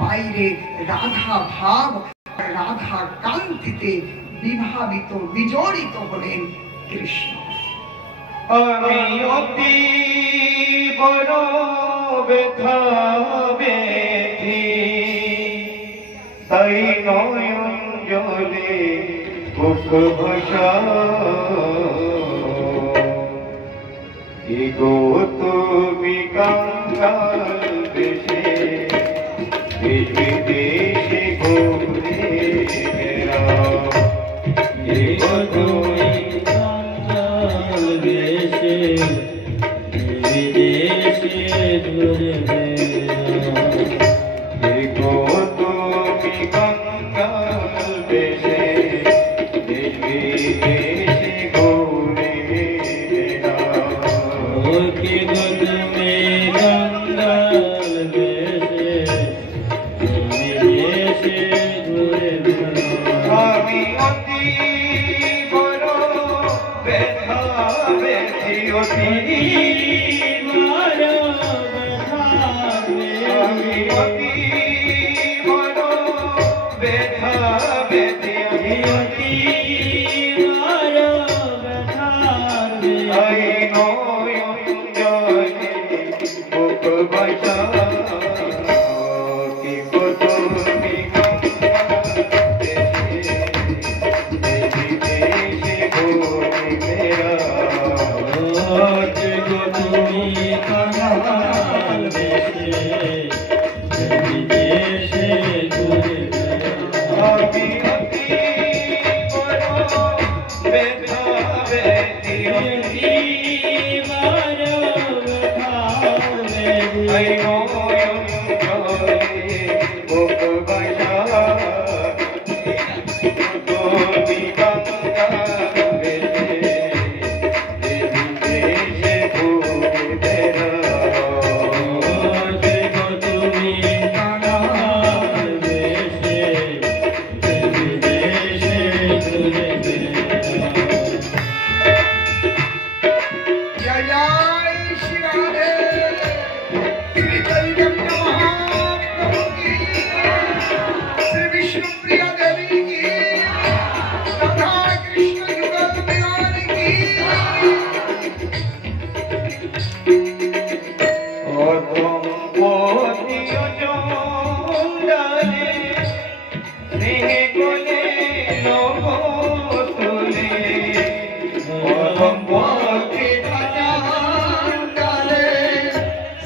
বাইরে রাধা ভাব, রাধা কান্তিতে বিভাবিত বিজড়িত হলেন কৃষ্ণ। আমি অতি বড় ব্যথা বেঁধে, তাই নয়ন জলে বুক ভাসাই গো তুমি কাঙ্গাল দেশে, দেশে দেশে ঘুরে বেড়াও গো তুমি কাঙ্গাল দেশে, বিদেশে ঘুরে বেড়াও গো তুমি কাঙ্গাল দেশে, দেশে দেশে ঘুরে বেড়াও কি গো তুমি কাঙ্গাল দেশে, বিদেশে ঘুরে বেড়াও। আমি অতি বড় ব্যথা বেঁধে, অতি বড় ব্যথা বেঁধে, আমি অতি বড় ব্যথা বেঁধে, আমি অতি বড় ব্যথা বেঁধে, আই নয়ন জলে বুক ভাসাই কি গো তুমি কাঙ্গাল দেশে, দেশে দেশে ঘুরে বেড়াও কি গো তুমি কাঙ্গাল দেশে, বিদেশে ঘুরে বেড়াও। আমি অতি বড় ব্যথা বেঁধে, অতি বড় ব্যথা বেঁধে, আই নয়ন জলে বুক ভাসাই তুমি কাঙ্গাল দেশে, দেশে ঘুরে বেড়াও কি গো তুমি কাঙ্গাল দেশে, বিদেশে ঘুরে বেড়াও। जय जय श्री राधे, श्री चैतन्य महाप्रभु की, श्री विष्णुप्रिया देवी की, राधा कृष्ण युगल मिलन की। অধম পতিয় জঙ্গলে, স্নেহে কোলে লোভ তুলে, অধম পতি ডালে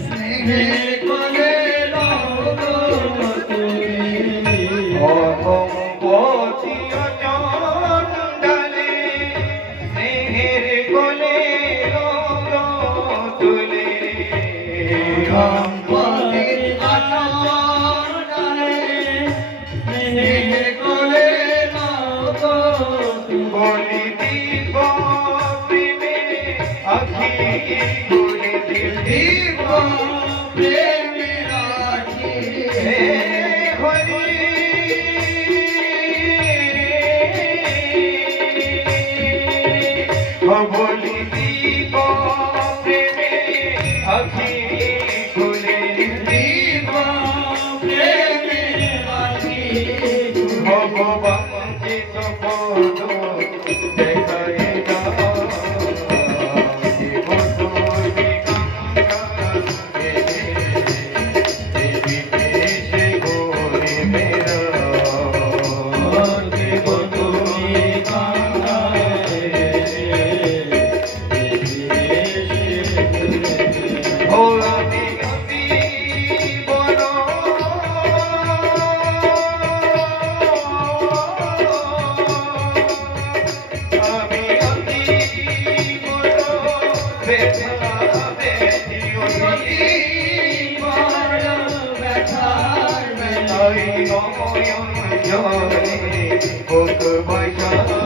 স্নেহে কোলে লোভ তুলে, অধম পতিয় জঙ্গলে, স্নেহের কোলে লোভ তুলে, সম্পদের আচার ডালে স্নেহে কোলে লোভ তুলে, বলি দিব প্রেমে আখি ঘুরে দিব প্রেমে রাখি, হে হরি বলি দিব প্রেমে আখি ঘুরে দিব প্রেমে রাখি, ভগবান চিত পদ দেখাই দাও কি গো তুমি কাঙ্গাল দেশে, জলে বুক বৈশা